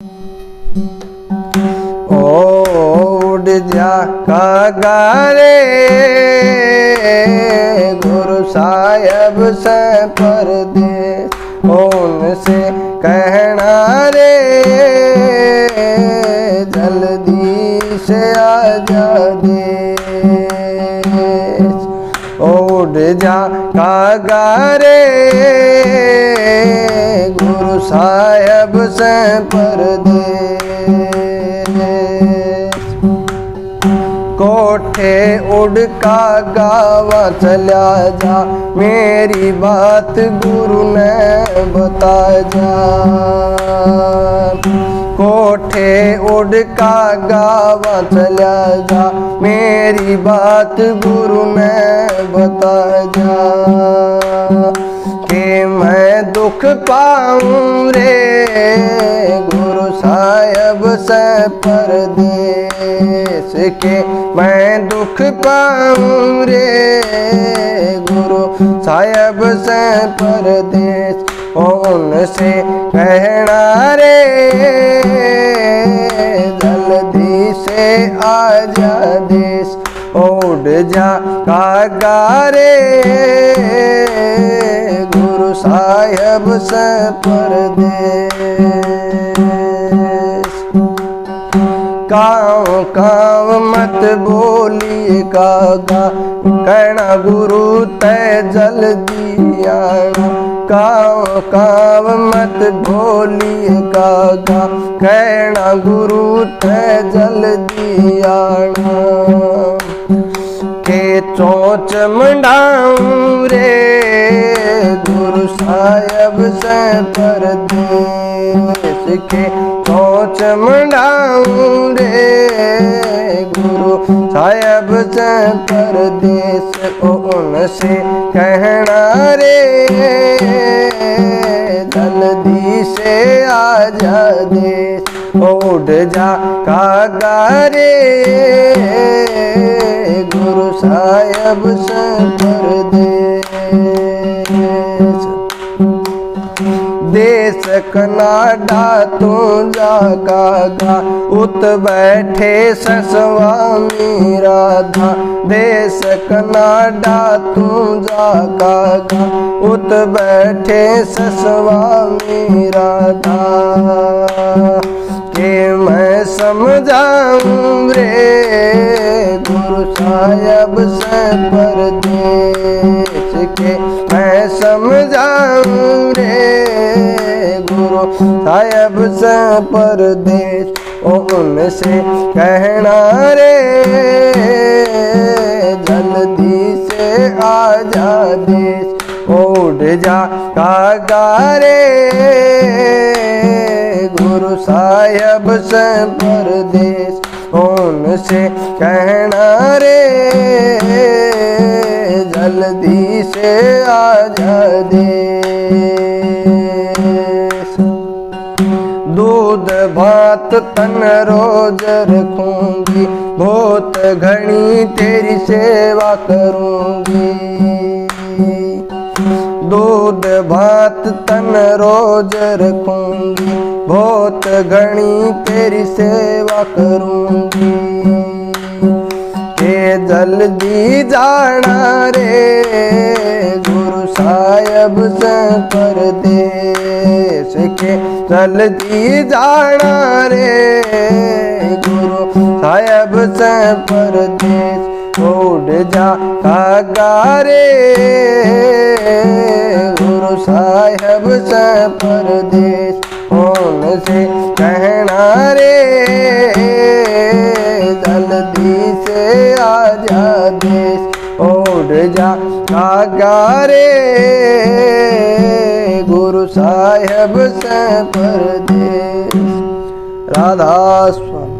उड़ जा कागारे गुरु साहब से परदेस, उनसे कहना रे जल्दी से आजा देश। उड़ जा कागारे गुरु साहब से परदेस, कोठे उड़ का गावा चला जा, मेरी बात गुरु ने बता जा। कोठे उड़ का गावा चला जा, मेरी बात गुरु ने बता जा। कि मैं दुख पाऊं रे गुरु साहब से परदेस, के मैं दुख पाऊं रे गुरु साहब से परदेस। उनसे कहना रे जल्दी से आजा देश। उड़ जा कागारे गुरु साहब से परदेस। काव काव मत बोलिए कागा, कहना गुरु तय जल्दी आना। काव काव मत बोलिए कागा, कहना गुरु तय जल्दी आना। के चोंच मंडाऊं रे गुरु साहब से परदेस, के चोंच मंडाऊं रे गुरु साहब से परदेस। उनसे कहना रे जल्दी से आजा देश। उड़ जा कागारे गुरु साहब से परदेस। देश कनाडा तू जा कागा, उत बैठे स्वामी राधा। देश कनाडा तू जा कागा, उत बैठे स्वामी राधा। के मैं समझाऊं रे गुरु साहब से परदेस, के मैं समझाऊं रे गुरु साहब से परदेस। उनसे कहना रे जल्दी से आजा देश। उड़ जा कागारे गुरु साहब से परदेस। उनसे कहना रे जल्दी से आजा देश। दूध भात तन रोज रखूंगी, बहुत घनी तेरी सेवा करूंगी। दूध भात तन रोज रखूंगी, बहुत घनी तेरी सेवा करूंगी। के जल्दी जाना रे गुरु साहब से परदेस, के जल्दी जाना रे गुरु साहब से परदेस। उड़ जा कागारे गुरु साहब से परदेस। उनसे कहना रे जल्दी से आजा देश। उड़ जा कागारे गुरु साहब से परदेस। राधा स्वामी।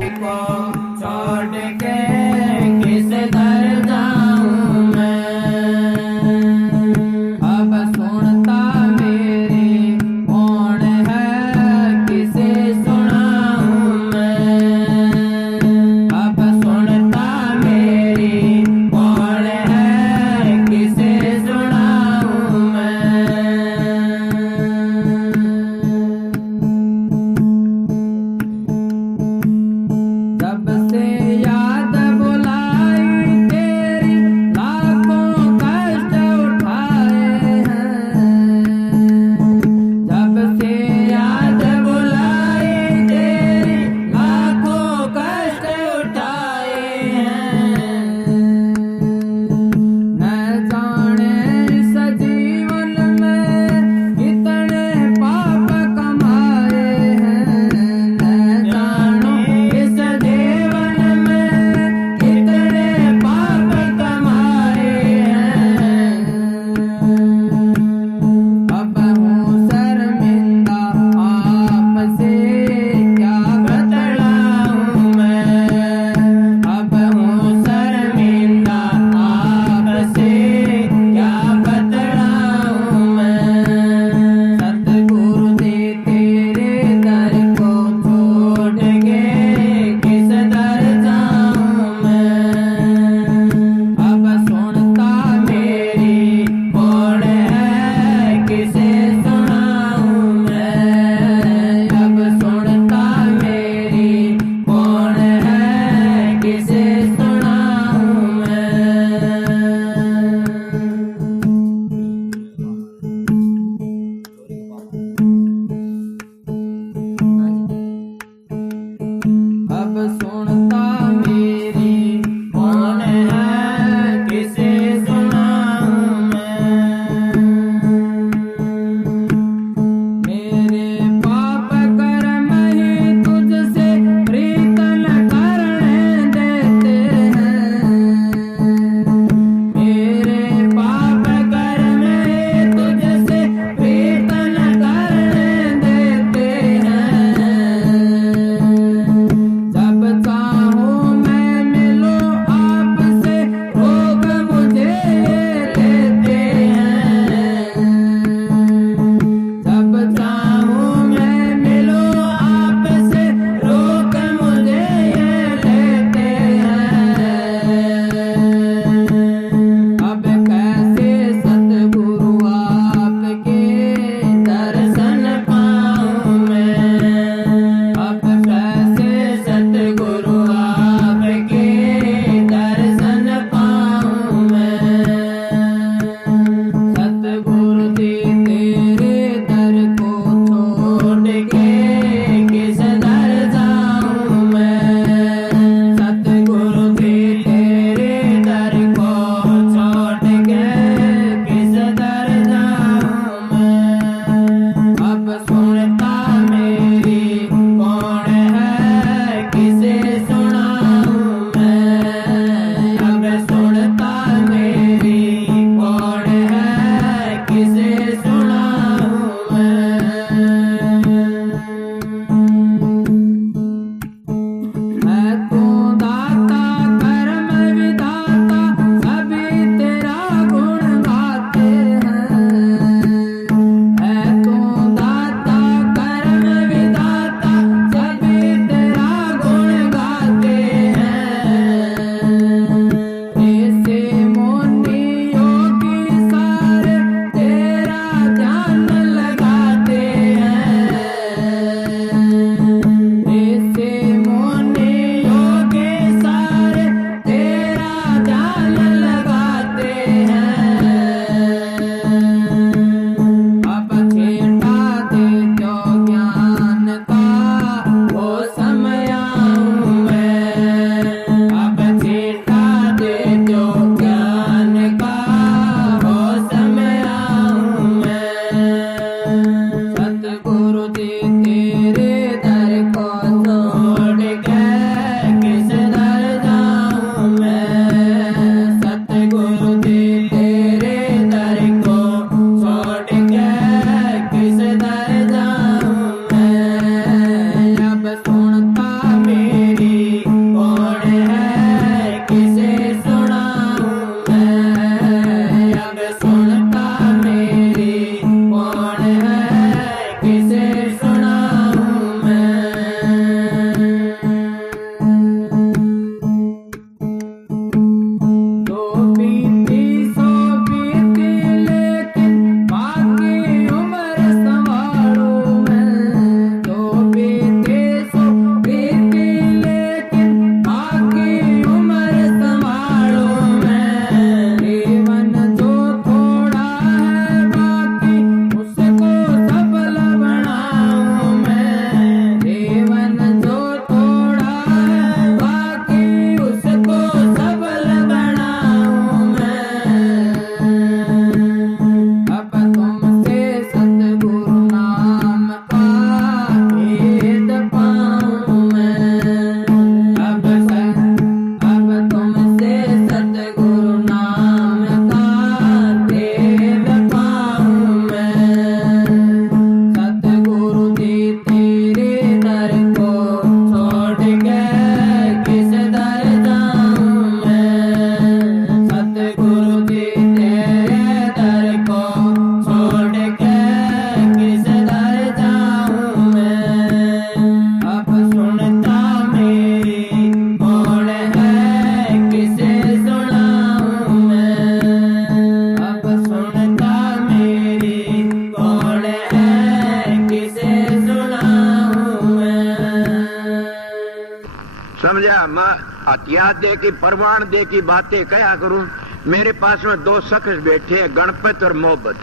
समझा। मैं हथियार दे की परवान दे की बातें क्या करूं। मेरे पास में दो शख्स बैठे हैं, गणपत और मोहब्बत,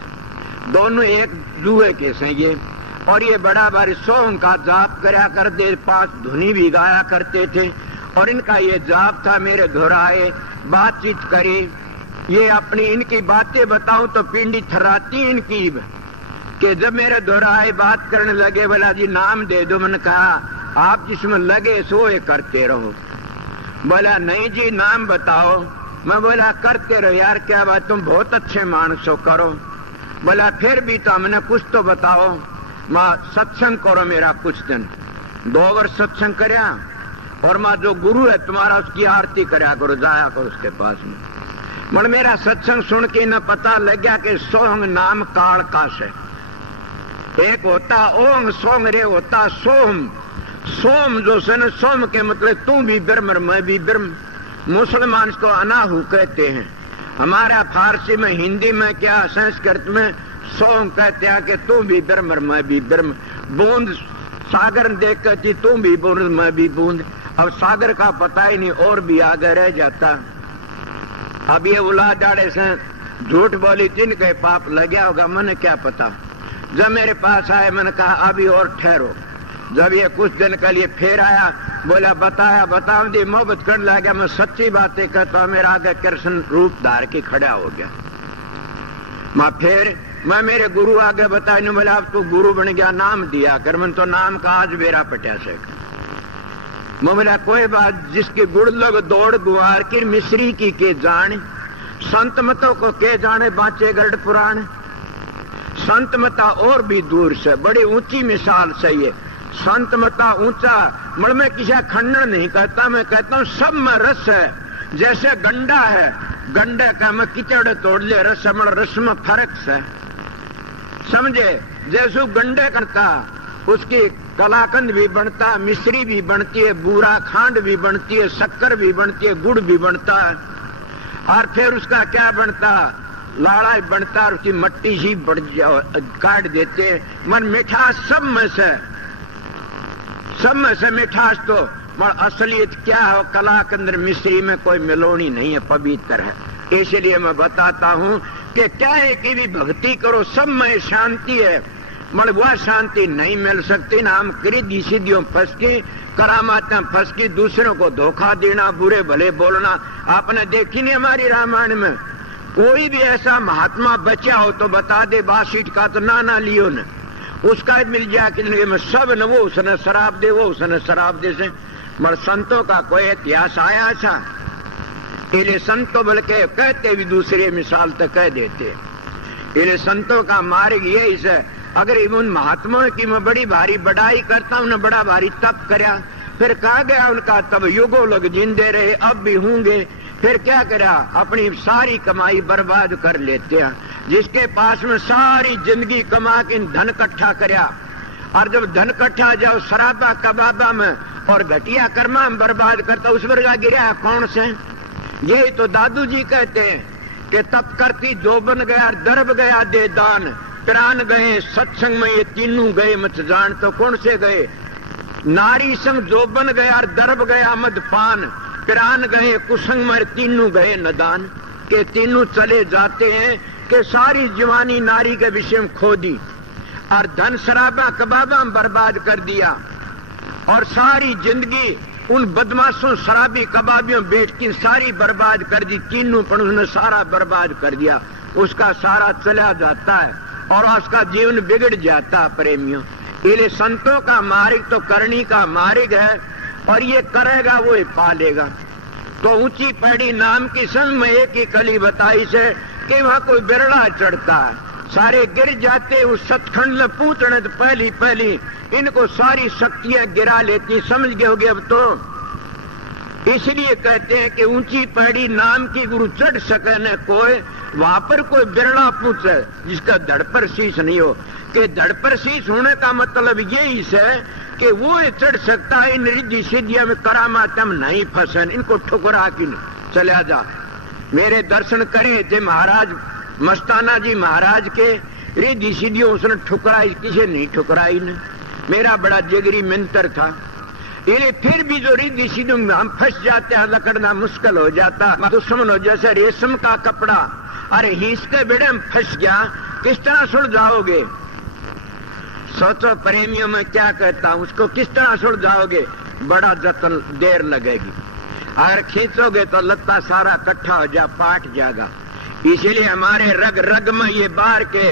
दोनों एक दूहे के संगे, और ये बड़ा भारी सोम का जाप करया कर दे, 5 धुनी भी गाया करते थे। और इनका ये जाप था, मेरे दोहराए बातचीत करी, ये अपनी इनकी बातें बताऊं तो पिंडी थराती इनकी, कि जब मेरे दोहराए बात करने लगे, बोला जी नाम दे दो। मैंने कहा आप जिसमें लगे सो ये करते रहो। बोला नहीं जी नाम बताओ। मैं बोला करते रहो यार, क्या बात, तुम बहुत अच्छे मानस हो, करो। बोला फिर भी तो हमने कुछ तो बताओ। मां सत्संग करो मेरा कुछ दिन, 2 वर्ष सत्संग करया, और मां जो गुरु है तुम्हारा उसकी आरती करया करो, जाया करो उसके पास में। मन मेरा सत्संग सुन के न पता लग गया कि सोहंग नाम काल का से, एक होता ओंग, सोंग रे होता सोम। सोम जो से न, सोम के मतलब तू भी ब्रह्म मैं भी ब्रह्म। मुसलमान को अनाहू कहते हैं, हमारा फारसी में, हिंदी में, क्या संस्कृत में सोम कहते हैं कि तू भी ब्रह्म मैं भी ब्रह्म। बूंद सागर देख कहती तू भी बूंद मैं भी बूंद। अब सागर का पता ही नहीं, और भी आगे रह जाता। अब ये उला डाड़े से झूठ बोली, जिनके पाप लग गया होगा, मैंने क्या पता। जब मेरे पास आए मैंने कहा अभी और ठहरो। जब ये कुछ दिन के लिए फिर आया, बोला बताया बताऊं दी, मोहब्बत करने लगा। मैं सच्ची बातें कहता हूं, मेरा आगे कृष्ण रूप धार के खड़ा हो गया। मैं मेरे गुरु आगे बताया, बोला अब तू गुरु बन गया, नाम दिया कर। मैं तो नाम का आज बेरा पटिया से। मैं बोला कोई बात, जिसके गुड़ लोग दौड़ गुआर की मिश्री की के जान, संत मतों को के जाने बाँचे गढ़ पुराण। संत मता और भी दूर से, बड़ी ऊंची मिसाल से ये संत मता ऊंचा। मण में किसी खंडन नहीं कहता, मैं कहता हूं सब में रस है। जैसे गंडा है, गंडे का मैं कीचड़ तोड़ ले, रस मण रस में फर्क से, समझे। जैसे गंडे करता उसकी कलाकंद भी बनता, मिश्री भी बनती है, बूरा खांड भी बनती है, शक्कर भी बनती है, गुड़ भी बनता है, और फिर उसका क्या बनता, लाड़ा बनता, और उसकी मट्टी सी काट देते। मन मिठास सब में से मिठास तो, पर असलियत क्या है, कला के अंदर मिश्री में कोई मिलोनी नहीं है, पवित्र है। इसलिए मैं बताता हूं कि क्या है कि भी भक्ति करो, सब में शांति है, मगर वह शांति नहीं मिल सकती ना। हम कृद्धि सिद्धियों फंस के, करामात में फंस के, दूसरों को धोखा देना, बुरे भले बोलना। आपने देखी नहीं हमारी रामायण में कोई भी ऐसा महात्मा बचा हो तो बता दे, बासीट का तो ना लियो न, उसका मिल जाए कि में सब न, वो उसने शराब दे, वो उसने शराब दे से। मगर संतों का कोई इतिहास आया ऐसा? इसलिए संतों बल्कि कहते भी दूसरे मिसाल तो कह देते। इसलिए संतों का मार्ग यही से। अगर उन महात्माओं की मैं बड़ी भारी बड़ाई करता हूं, बड़ा भारी तप करया, फिर कहा गया उनका तब युगों लोग जिंदे रहे, अब भी होंगे। फिर क्या करा, अपनी सारी कमाई बर्बाद कर लेते हैं। जिसके पास में सारी जिंदगी कमा के धन इकट्ठा करया, और जब धन इकट्ठा जाओ शराबा कबाबा में और घटिया कर्मा में बर्बाद करता, उस वर्गा गिरा कौन से? यही तो दादू जी कहते हैं कि तप करती जो बन गया, दर्ब गया दे दान, प्राण गए सत्संग में, ये तीनों गए मत जान। तो कौन से गए? नारी संग जो बन गया, दर्ब गया मद पान, प्राण गए कुसंग में, तीनों गए नदान। के तीनों चले जाते हैं कि सारी जवानी नारी के विषय में खो दी, और धन शराबा कबाबा में बर्बाद कर दिया, और सारी जिंदगी उन बदमाशों शराबी कबाबियों बेच की सारी बर्बाद कर दी। तीनों पर उसने सारा बर्बाद कर दिया, उसका सारा चला जाता है और उसका जीवन बिगड़ जाता है प्रेमियों। इसलिए संतों का मार्ग तो करनी का मार्ग है, और ये करेगा वो पालेगा। तो ऊंची पहाड़ी नाम की संग में एक ही कली बताई से कि वहां कोई बिरला चढ़ता है, सारे गिर जाते। उस सतखंड में पूछने तो पहली इनको सारी शक्तियां गिरा लेती, समझ गए होगे अब तो। इसलिए कहते हैं कि ऊंची पहाड़ी नाम की गुरु चढ़ सके न कोई, वहां पर कोई बिरला पूछे जिसका धड़ पर शीश नहीं हो। कि धड़ पर शीश होने का मतलब यही है कि वो चढ़ सकता है। इन रिद्धि सिद्धियों में करामात हम नहीं फंसन, इनको ठुकरा की चला जा। मेरे दर्शन करे थे महाराज मस्ताना जी महाराज के, रिद्धि सिद्धियों उसने ठुकराई, किसी नहीं ठुकराई ने। मेरा बड़ा जिगरी मिंतर था, ये फिर भी जो रिद्धि सिद्धि में हम फंस जाते हैं, लकड़ना मुश्किल हो जाता। दुश्मन हो जैसे रेशम का कपड़ा, अरे हिसके बेड़े में फंस गया, किस तरह सुलझाओगे? सोचो प्रेमियों में क्या कहता हूं, उसको किस तरह सुलझाओगे? बड़ा जतन, देर लगेगी। अगर खींचोगे तो लत्ता सारा इकट्ठा हो जा, पाट जाएगा। इसलिए हमारे रग रग में ये बार के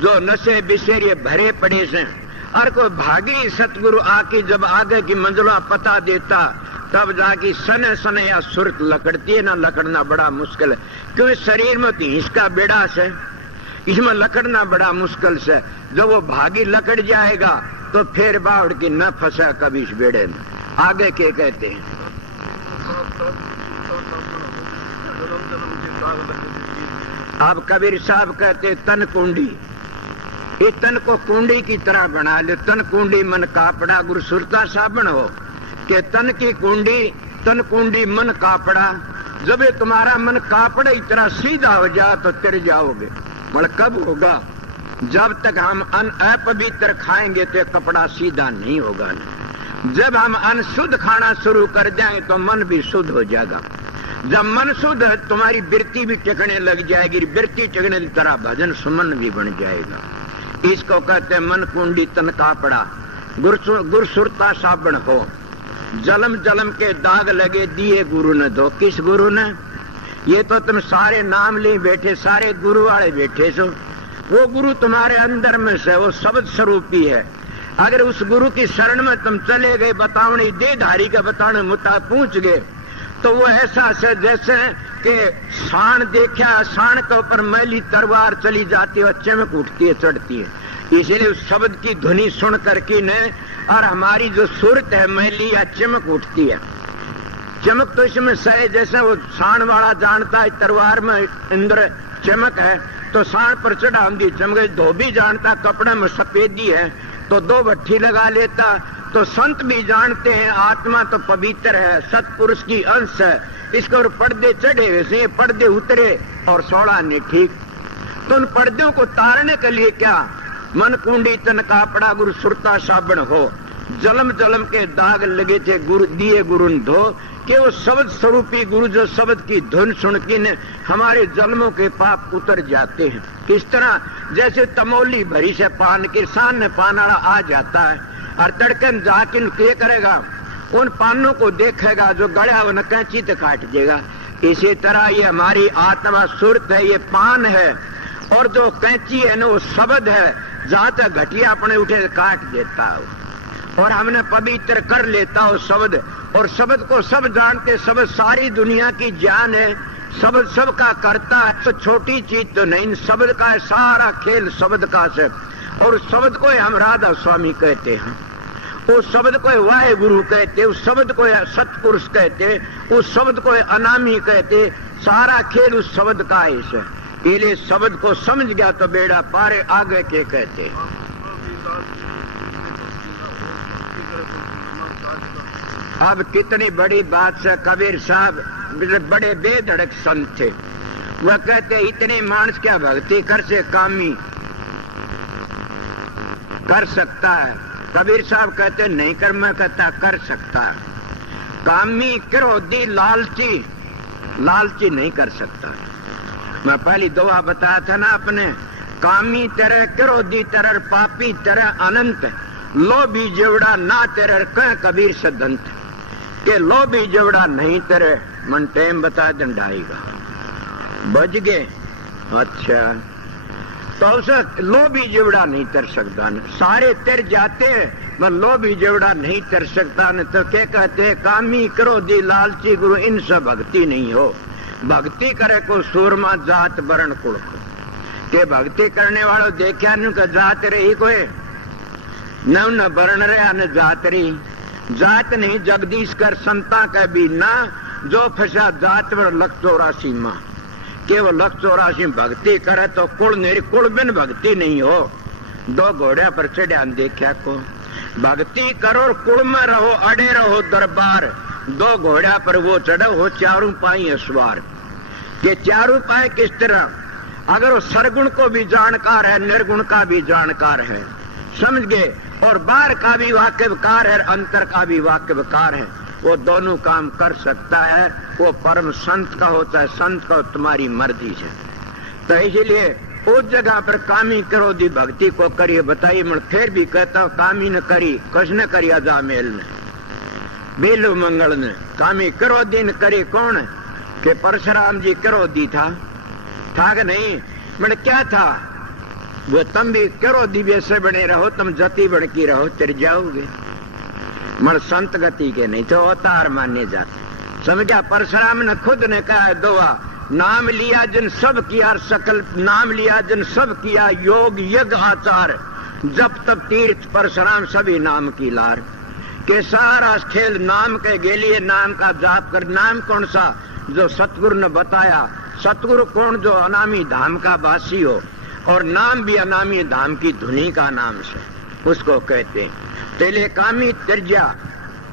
जो नशे बिसेरिए भरे पड़े से, और कोई भागी सतगुरु आके जब आगे की मंजिलों पता देता, तब जाके सने सने या सुरत लकड़ती है ना। लकड़ना बड़ा मुश्किल है, क्योंकि शरीर में तो इसका बेड़ा से, इसमें लकड़ना बड़ा मुश्किल से। जब वो भागी लकड़ जाएगा तो फिर बावड़ की न फंसा कभी इस बेड़े में। आगे के कहते हैं, अब कबीर साहब कहते तन कुंडी, ये तन को कुंडी की तरह बना ले। तन कुंडी मन कापड़ा, गुरु सुरता साबण हो कि तन की कुंडी, तन कुंडी मन कापड़ा। जब ये तुम्हारा मन कापड़ा की तरह सीधा हो जाए तो तिर जाओगे। मगर कब होगा? जब तक हम अपवित्र खाएंगे तो कपड़ा सीधा नहीं होगा। जब हम अनशुद्ध खाना शुरू कर जाएंगे तो मन भी शुद्ध हो जाएगा। जब मन शुद्ध है तुम्हारी वृत्ति भी टिकने लग जाएगी, वृत्ति टिकने की तरह भजन सुमन भी बन जाएगा। इसको कहते मन कुंडी तन कापड़ा, गुरसुरता साबण हो। जलम जलम के दाग लगे दिए गुरु ने दो। किस गुरु ने? ये तो तुम सारे नाम ले बैठे, सारे गुरु वाले बैठे सो। वो गुरु तुम्हारे अंदर में से, वो शब्द स्वरूपी है। अगर उस गुरु की शरण में तुम चले गए, बतावनी देहधारी का बताने मुता पूछ गए, तो वो ऐसा से जैसे कि शान देखा, शान के ऊपर मैली तलवार चली जाती है, चमक उठती है, चढ़ती है। इसलिए उस शब्द की ध्वनि सुन करके ने, और हमारी जो सूरत है मैली या चमक उठती है। चमक तो इसमें सहे, जैसे वो शान वाला जानता है तलवार में इंद्र चमक है तो शान पर चढ़ा होंगी चमक। धोबी जानता कपड़े में सफेदी है तो दो भट्ठी लगा लेता। तो संत भी जानते हैं आत्मा तो पवित्र है, सतपुरुष की अंश है। इसके ऊपर पर्दे चढ़े, वैसे पर्दे उतरे और 16 ने ठीक। तो उन पर्दों को तारने के लिए क्या? मन कुंडी तन कापड़ा गुरु सुरता साबण हो। जलम जलम के दाग लगे थे गुरु दिए गुरु धो, कि वो शब्द स्वरूपी गुरु जो शब्द की धुन सुन के ने हमारे जन्मों के पाप उतर जाते हैं। किस तरह? जैसे तमोली भरी से पान के सामने पानाड़ा आ जाता है, और तड़कन जाकिन क्या करेगा? उन पानों को देखेगा, जो गड़ा वो न कैंची तो काट देगा। इसी तरह ये हमारी आत्मा सुरत है, ये पान है, और जो कैंची है ना वो शब्द है। जहां तक घटिया अपने उठे काट देता है, और हमने पवित्र कर लेता हो शब्द। और शब्द को सब जानते, शब्द सारी दुनिया की जान है, शब्द सबका करता है। तो छोटी चीज तो नहीं, शब्द का है सारा खेल, शब्द का से। और उस शब्द को हम राधा स्वामी कहते हैं, उस शब्द को वाहे गुरु कहते, उस शब्द को सतपुरुष कहते, उस शब्द को अनामी कहते। सारा खेल उस शब्द का है। इसलिए शब्द को समझ गया तो बेड़ा पारे। आगे के कहते, अब कितनी बड़ी बात से कबीर साहब बड़े बेधड़क संत थे। वह कहते इतने मानस क्या भक्ति कर से कामी कर सकता है? कबीर साहब कहते नहीं कर, मैं कहता कर सकता है। कामी क्रोधी लालची, लालची नहीं कर सकता। मैं पहली दुआ बताया था ना अपने, कामी तेरे क्रोधी तेरे पापी तेरे अनंत, लोभी जेवड़ा ना तेरे कह कबीर से दंत। के लोभी जेवड़ा नहीं तेरे मन टेम बता दंडाएगा। बज गए? अच्छा, तो उसे लोभी जेवड़ा नहीं तर सकता न, सारे तर जाते हैं, मैं लोभी जेवड़ा नहीं तर सकता न। तो क्या कहते हैं? कामी क्रोधी लालची गुरु इनसे भक्ति नहीं हो। भक्ति करे को सूरमा जात वर्ण कुल के भक्ति करने वालों देखा न जात रही कोई न वर्ण रहा न जात रही। जात नहीं जगदीश कर संता का भी ना, जो फंसा जात पर 184 माँ केवल 184 भक्ति करे तो कुल मेरी कुल बिन भक्ति नहीं हो। 2 घोड़े पर चढ़ा देखा को भक्ति करो, कुल में रहो, अड़े रहो दरबार। 2 घोड़ा पर वो चढ़ो हो, चारों पाई सवार। ये चारों पाए किस तरह? अगर वो सरगुण को भी जानकार है, निर्गुण का भी जानकार है, समझ गए। और बाहर का भी वाकिफकार है, अंतर का भी वाकिफकार है। वो दोनों काम कर सकता है। वो परम संत का होता है, संत का तुम्हारी मर्जी से। तो इसलिए उस जगह पर कामी क्रोधी भक्ति को करिए बताइए। मैं फिर भी कहता हूँ कामी ने करी, कुछ न करी अजामेल ने, बेलू मंगल ने, कामी क्रोधी ने करी कौन है कि परशुराम जी क्रोधी था कि नहीं? मैंने क्या था वो, तुम भी क्रोधी वैसे बने रहो, तुम जति बन की रहो, तिर जाओगे। मन संत गति के नहीं तो अवतार माने जाते। समझा? परशुराम ने खुद ने कहा दुआ, नाम लिया जिन सब किया सकल, नाम लिया जिन सब किया योग यज्ञ आचार, जब तब तीर्थ परशुराम सभी नाम की लार। के सारा खेल नाम के गेलिए, नाम का जाप कर। नाम कौन सा? जो सतगुरु ने बताया। सतगुरु कौन? जो अनामी धाम का वासी हो, और नाम भी अनामी धाम की धुनी का नाम से उसको कहते हैं। तेले कामी तिरजा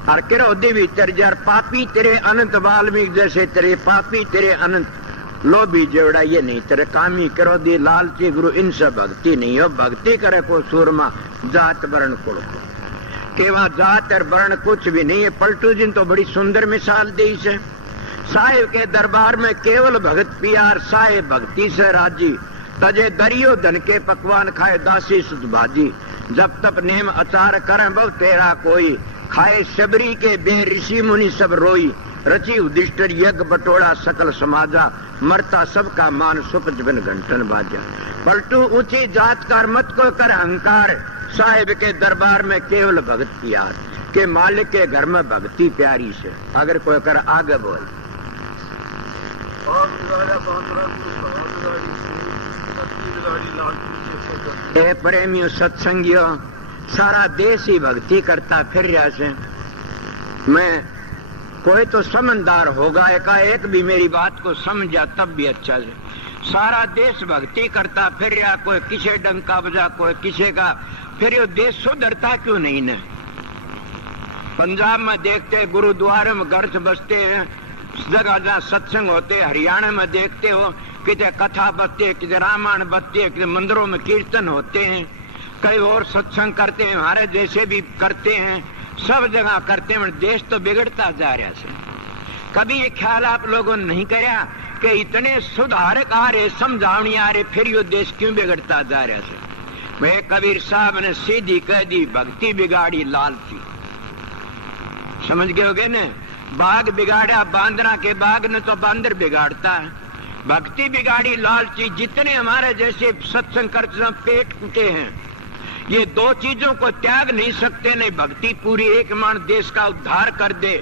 और क्रोधी भी तिरजा, और पापी तेरे अनंत, वाल्मीकि जैसे तेरे पापी तेरे अनंत, लोभी जेवड़ा ये नहीं। तेरे कामी क्रोधी लालची गुरु इनसे भक्ति नहीं हो। भक्ति करे को सूरमा, जात वर्ण कुल को, के वहां जात और वर्ण कुछ भी नहीं है। पलटू जी ने तो बड़ी सुंदर मिसाल दी से। साहेब के दरबार में केवल भगत प्यार, साहेब भक्ति से राजी, तजे दरियो धन के पकवान खाए, दासी सुध भाजी। जब तक नेम अचार करें बहु तेरा कोई, खाए शबरी के बे ऋषि मुनि सब रोई। रची उदिष्टर यज्ञ बटोड़ा सकल समाजा, मरता सबका मान सुख जबन घंटन बाजा। पलटू ऊंची जात कार मत को कर अहंकार, साहेब के दरबार में केवल भगत प्यार, के मालिक के घर में भक्ति प्यारी से। अगर कोई कर आगे बोल। ए प्रेमियों सत्संगियों, सारा देश ही भक्ति करता फिर रहा से। मैं कोई तो समझदार होगा, एकाएक भी मेरी बात को समझा तब भी अच्छा है। सारा देश भक्ति करता फिर रहा, कोई किसे डंका बजा, कोई किसे का, फिर ये देश सुधरता क्यों नहीं न? पंजाब में देखते गुरुद्वारे में गर्ज बसते हैं, जगह जहाँ सत्संग होते, हरियाणा में देखते हो कितने कथा बसते हैं, कितने रामायण बसते हैं, कितने मंदिरों में कीर्तन होते हैं, कई और सत्संग करते हैं, हमारे जैसे भी करते हैं, सब जगह करते हैं। देश तो बिगड़ता जा रहा है। कभी ये ख्याल आप लोगों ने नहीं कराया कि इतने सुधारक आ रहे, समझावनी आ रहे, फिर ये देश क्यों बिगड़ता जा रहा है? मैं कबीर साहब ने सीधी कह दी, भक्ति बिगाड़ी लालची। समझ गए होगे न? बाघ बिगाड़ा बांदरा के, बाघ ने तो बांदर बिगाड़ता है। भक्ति बिगाड़ी लालची। जितने हमारे जैसे सत्संग करते पेट टूटे हैं, ये दो चीजों को त्याग नहीं सकते। नहीं भक्ति पूरी एक मान देश का उद्धार कर दे।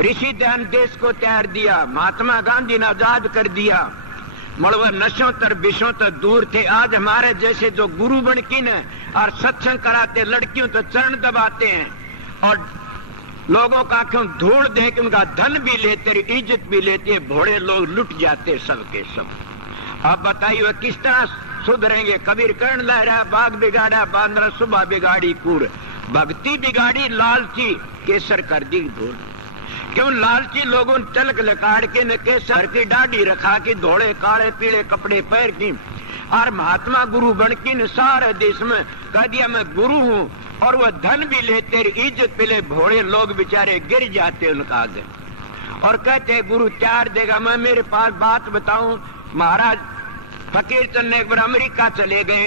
ऋषि ध्यान देश को त्याग दिया, महात्मा गांधी ने आजाद कर दिया। मलवा नशों तर विषों तक दूर थे। आज हमारे जैसे जो गुरु बन की न और सत्संग कराते, लड़कियों तो चरण दबाते हैं और लोगों का क्यों धूल दे के उनका धन भी लेते, इज्जत भी लेते, भोड़े लोग लुट जाते सबके सब। अब बताइए किस तरह सुधरेंगे? कबीर कर्ण ला रहा, बाघ बिगाड़ा बांदरा, सुबह बिगाड़ी कूड़, भक्ति बिगाड़ी लालची, केसर कर दी धूल। क्यों? लालची लोगों ने तलक लकाड़ के न केसर की डाढ़ी रखा कि धोड़े काले पीले कपड़े पहन की, और महात्मा गुरु बन की ने सारे देश में कह दिया मैं गुरु हूँ, और वह धन भी लेते, इज्जत भी ले, भोड़े लोग बेचारे गिर जाते उनका आगे और कहते गुरु त्यार देगा। मैं मेरे पास बात बताऊं, महाराज फकीर चंद ने एक बार अमेरिका चले गए,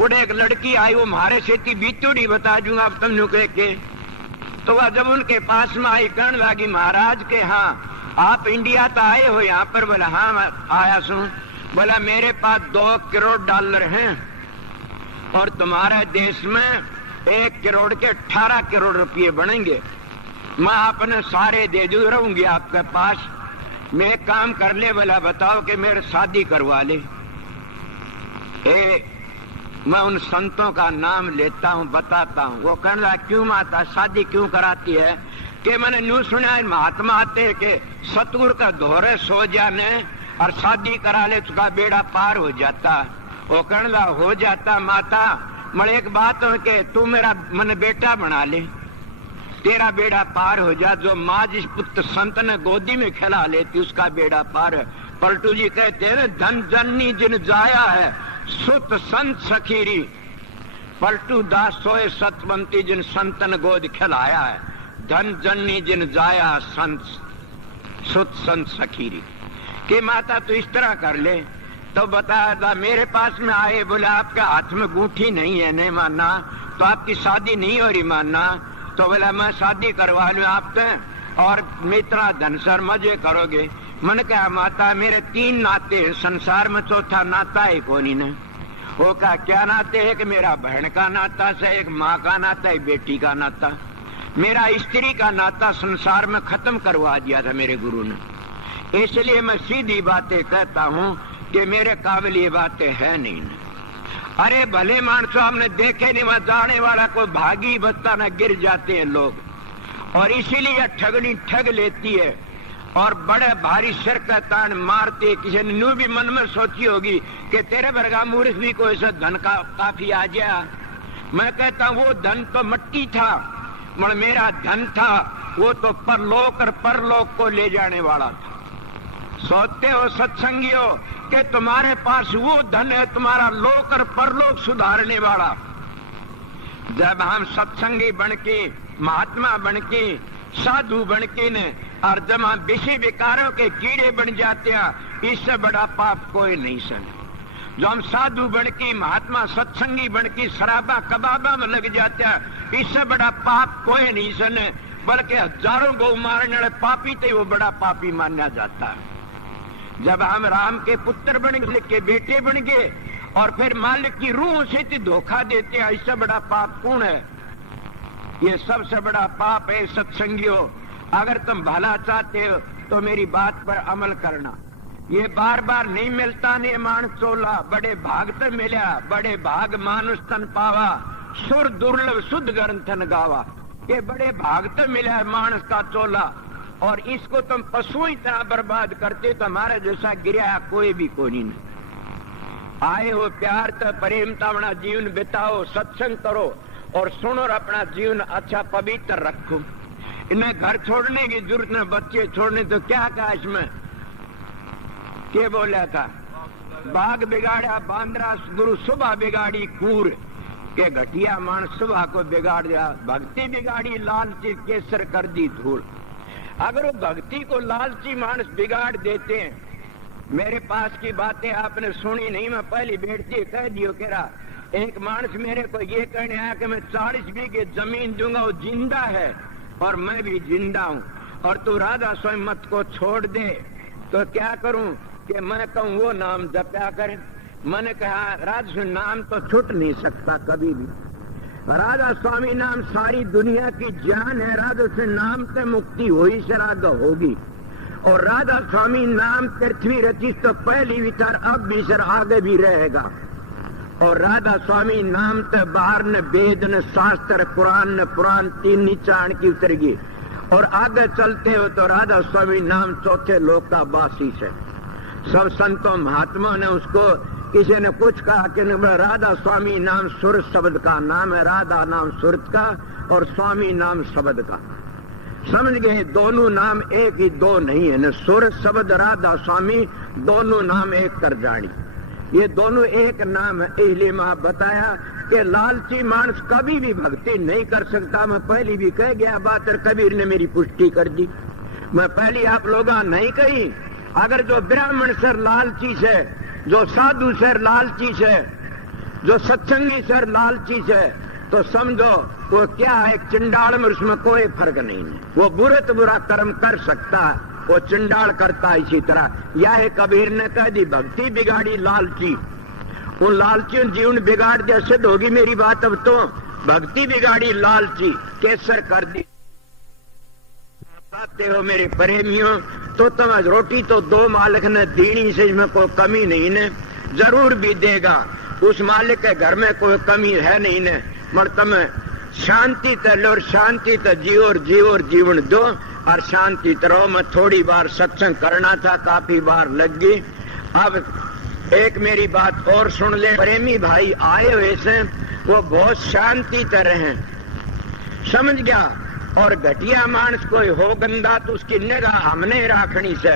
उन्हें एक लड़की आई, वो हमारे सेती बीतूड़ी बता दूंगा अब तुम कह के। तो वह जब उनके पास में आई, कहने लगी महाराज के हाँ आप इंडिया तो आए हो यहाँ पर? बोला हाँ आया सू। बोला मेरे पास 2 करोड़ डॉलर हैं और तुम्हारे देश में 1 करोड़ के 18 करोड़ रुपये बनेंगे। मैं अपने सारे दे दू रहूंगी आपके पास। मैं एक काम कर ले, बोला बताओ कि मेरे शादी करवा ले। मैं उन संतों का नाम लेता हूँ, बताता हूँ। वो कहने लगा क्यों माता शादी क्यों कराती है? कि मैंने न्यू सुना है महात्मा आते कि सतगुरु का दोहरे सो जाने और शादी करा ले उसका बेड़ा पार हो जाता। वो कहने लगा हो जाता माता, मैं एक बात हो कि तू मेरा मन बेटा बना ले, तेरा बेड़ा पार हो जा। जो माँ जिस पुत्र संत ने गोदी में खिला लेती उसका बेड़ा पार है। पलटू जी कहते हैं धन जननी जिन जाया है, सुत संत सखीरी, पलटू दास सोए सतवंती जिन संतन गोद खिलाया है, धन जननी जिन जाया संत सुत संत सखीरी। कि माता तू इस तरह कर ले। तो बताया था मेरे पास में आए, बोले आपके हाथ में गूठी नहीं है, नहीं मानना तो आपकी शादी नहीं हो रही मानना। तो बोला मैं शादी करवा लूं आपसे और मित्रा धन सर मजे करोगे। मन कहा माता मेरे 3 नाते हैं संसार में, चौथा नाता है कोनी ने। वो कहा क्या नाते है? कि मेरा बहन का नाता से, एक माँ का नाता, एक बेटी का नाता। मेरा स्त्री का नाता संसार में खत्म करवा दिया था मेरे गुरु ने। इसलिए मैं सीधी बातें कहता हूँ कि मेरे काबिल ये बातें है नहीं। अरे भले मानसो हमने देखे नहीं, वहां जाने वाला कोई भागी बचता न गिर जाते हैं लोग, और इसीलिए ठगनी ठग लेती है और बड़े भारी सिर का तान मारते। किसी ने न्यू भी मन में सोची होगी कि तेरे वर्गा मूर्ख भी कोई ऐसा धन का काफी आ गया। मैं कहता हूँ वो धन तो मट्टी था, मगर मेरा धन था वो तो परलोक और परलोक को ले जाने वाला था। सोचते हो सत्संगियों कि तुम्हारे पास वो धन है तुम्हारा लोक और परलोक सुधारने वाला। जब हम सत्संगी बनके, महात्मा बनके, साधु बनके ने और जब हम विषय विकारों के कीड़े बन जाते हैं, इससे बड़ा पाप कोई नहीं सन। जो हम साधु बनके, महात्मा सत्संगी बनके शराबा कबाबा में लग जाते हैं, इससे बड़ा पाप कोई नहीं सन। बल्कि हजारों गौ मारने वाले पापी थे वो बड़ा पापी माना जाता है। जब हम राम के पुत्र बन गए, के बेटे बन गए और फिर मालिक की रूह से धोखा देते हैं, इससे बड़ा पाप कौन है? ये सबसे बड़ा पाप है। सत्संगियों अगर तुम भला चाहते हो तो मेरी बात पर अमल करना। ये बार बार नहीं मिलता ने मानस चोला, बड़े भाग तो मिला, बड़े भाग मानुष तन पावा, सुर दुर्लभ शुद्ध ग्रंथन गावा। ये बड़े भाग तो मिला है मानस का चोला, और इसको तुम पशुओं की तरह बर्बाद करते तो हमारे जैसा गिरा कोई भी कोई नहीं। आए हो प्यार तो प्रेम तो अपना जीवन बिताओ, सत्संग करो और सुनो और अपना जीवन अच्छा पवित्र रखो। इन्हें घर छोड़ने की जरूरत न, बच्चे छोड़ने तो क्या कहा इसमें? के बोला था बाग बिगाड़ा बांद्रा गुरु सुबह बिगाड़ी कूर, के घटिया मानस सुबह को बिगाड़ दिया, भक्ति बिगाड़ी लालची केसर कर दी धूल। अगर वो भक्ति को लालची मानस बिगाड़ देते हैं, मेरे पास की बातें आपने सुनी नहीं, मैं पहली बैठती कह दियो कह रहा एक मानस मेरे को ये कहने आया कि मैं 40 बीघे जमीन दूंगा, वो जिंदा है और मैं भी जिंदा हूँ, और तू राधा स्वयं मत को छोड़ दे तो क्या करूं? कि मैं कहूँ वो नाम जपया करें। मैंने कहा राधा नाम तो छूट नहीं सकता कभी भी। राधा स्वामी नाम सारी दुनिया की जान है, राधा से नाम से मुक्ति हुई शराध होगी। और राधा स्वामी नाम पृथ्वी रची तो पहली विचार अब भी सर आगे भी रहेगा। और राधा स्वामी नाम तो बाहर न वेद न शास्त्र कुरान न पुराण 3 निचाण की उतरेगी। और आगे चलते हो तो राधा स्वामी नाम चौथे लोक का बासिस है। सब संतों महात्मा ने उसको, किसी ने कुछ कहा कि राधा स्वामी नाम सुरत शब्द का नाम है, राधा नाम सुरत का और स्वामी नाम शब्द का। समझ गए? दोनों नाम एक ही, दो नहीं है न। सुरत शब्द राधा स्वामी दोनों नाम एक कर जानी, ये दोनों एक नाम है। इसलिए मैं बताया कि लालची मानस कभी भी भक्ति नहीं कर सकता। मैं पहली भी कह गया बात और कबीर ने मेरी पुष्टि कर दी। मैं पहली आप लोग नहीं कही। अगर जो ब्राह्मण सर लालची से, जो साधु सर लालची से, जो सत्संगी सर लालची से, तो समझो वो क्या है चिंडाल में, उसमें कोई फर्क नहीं है। वो बुरे तो बुरा कर्म कर सकता है, वो चिंडाल करता है। इसी तरह यह कबीर ने कह दी भक्ति बिगाड़ी लालची, उन लालचियों जीवन बिगाड़ दिया। सिद्ध होगी मेरी बात। अब तो भक्ति बिगाड़ी लालची केसर कर दी। आते हो मेरे प्रेमियों तो तुम रोटी तो 2 मालिक ने दीनी से, इसमें कोई कमी नहीं ने, जरूर भी देगा। उस मालिक के घर में कोई कमी है नहीं ने, मगर तुम शांति तो लो और शांति तो जियो और जीव और जीवन दो और शांति तरह। मैं थोड़ी बार सत्संग करना था, काफी बार लग गई। अब एक मेरी बात और सुन ले। प्रेमी भाई आए हुए से वो बहुत शांति तरह हैं, समझ गया। और घटिया मानस कोई हो गंदा तो उसकी निगाह हमने राखनी से।